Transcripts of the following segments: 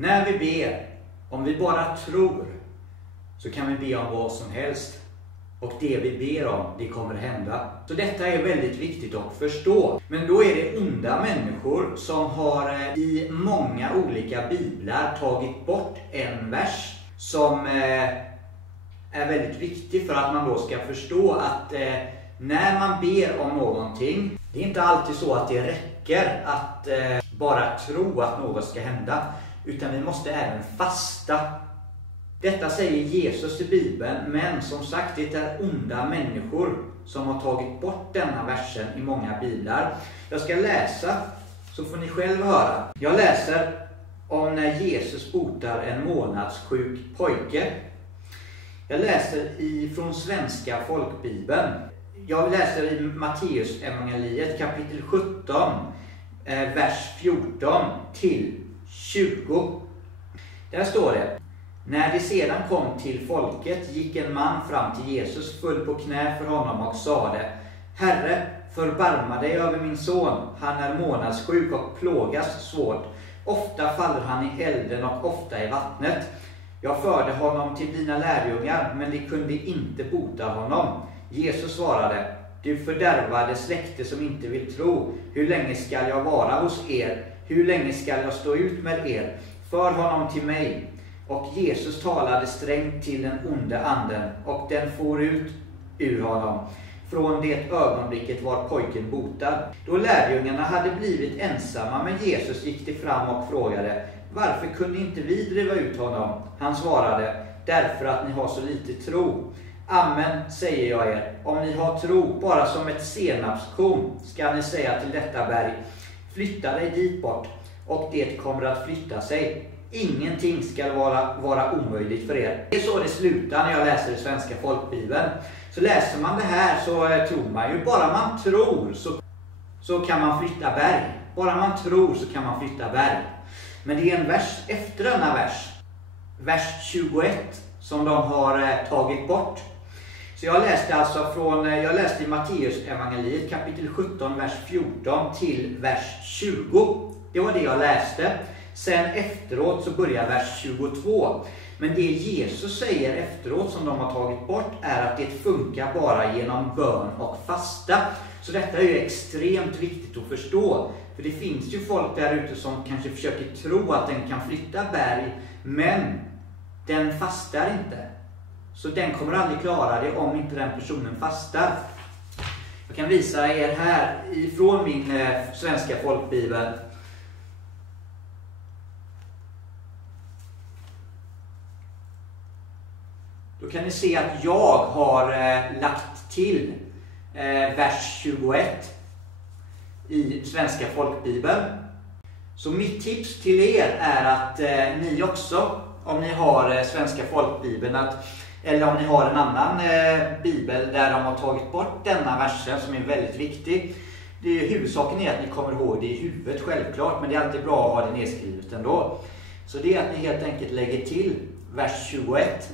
När vi ber, om vi bara tror, så kan vi be om vad som helst. Och det vi ber om, det kommer hända. Så detta är väldigt viktigt att förstå. Men då är det onda människor som har i många olika biblar tagit bort en vers som är väldigt viktig för att man då ska förstå att när man ber om någonting, det är inte alltid så att det räcker att bara tro att något ska hända, utan vi måste även fasta. Detta säger Jesus i Bibeln, men som sagt, det är onda människor som har tagit bort denna versen i många biblar. Jag ska läsa så får ni själv höra. Jag läser om när Jesus botar en månadssjuk pojke. Jag läser ifrån svenska folkbibeln. Jag läser i Matteus evangeliet kapitel 17, vers 14 till 20. Där står det: När de sedan kom till folket gick en man fram till Jesus, föll på knä för honom och sade: Herre, förbarma dig över min son, han är månadssjuk och plågas svårt. Ofta faller han i elden och ofta i vattnet. Jag förde honom till dina lärjungar, men de kunde inte bota honom. Jesus svarade: Du fördärvade släkte som inte vill tro. Hur länge skall jag vara hos er? Hur länge skall jag stå ut med er? För honom till mig. Och Jesus talade strängt till den onde anden, och den for ut ur honom. Från det ögonblicket var pojken botad. Då lärjungarna hade blivit ensamma med Jesus gick de fram och frågade: Varför kunde inte vi driva ut honom? Han svarade: Därför att ni har så lite tro. Amen, säger jag er, om ni har tro bara som ett senapskorn ska ni säga till detta berg: Flytta dig dit bort, och det kommer att flytta sig. Ingenting ska vara omöjligt för er. Det är så det slutar när jag läser i svenska folkbibeln. Så läser man det här så tror man ju, bara man tror så kan man flytta berg. Bara man tror så kan man flytta berg. Men det är en vers efter denna vers 21, som de har tagit bort. Så jag läste i Matteus evangeliet kapitel 17, vers 14 till vers 20. Det var det jag läste. Sen efteråt så börjar vers 22. Men det Jesus säger efteråt som de har tagit bort är att det funkar bara genom bön och fasta. Så detta är ju extremt viktigt att förstå. För det finns ju folk där ute som kanske försöker tro att den kan flytta berg, men den fastar inte. Så den kommer aldrig klara det om inte den personen fastar. Jag kan visa er här ifrån min svenska folkbibel. Då kan ni se att jag har lagt till vers 21 i svenska folkbibeln. Så mitt tips till er är att ni också, om ni har svenska folkbibeln, eller om ni har en annan bibel där de har tagit bort denna versen som är väldigt viktig. Huvudsaken är att ni kommer ihåg det i huvudet självklart, men det är alltid bra att ha det nedskrivet ändå. Så det är att ni helt enkelt lägger till vers 21.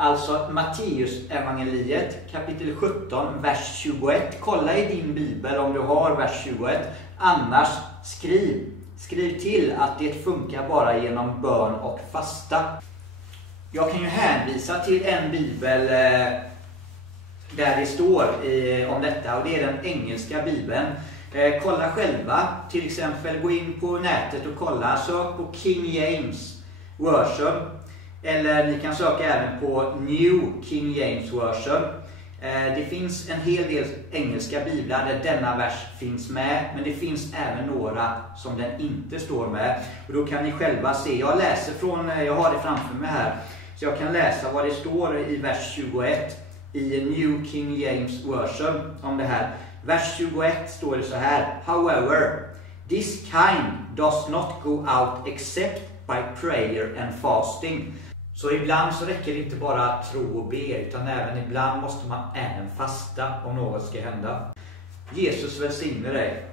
Alltså Matteus evangeliet kapitel 17 vers 21. Kolla i din bibel om du har vers 21. Annars skriv till att det funkar bara genom bön och fasta. Jag kan ju hänvisa till en bibel där det står om detta, och det är den engelska bibeln. Kolla själva, till exempel gå in på nätet och kolla, sök på King James Version. Eller ni kan söka även på New King James Version. Det finns en hel del engelska biblar där denna vers finns med. Men det finns även några som den inte står med. Och då kan ni själva se. Jag har det framför mig här. Så jag kan läsa vad det står i vers 21 i New King James Version om det här. Vers 21 står det så här: However, this kind does not go out except by prayer and fasting. Så ibland så räcker det inte bara att tro och be, utan även ibland måste man även fasta om något ska hända. Jesus välsigne dig.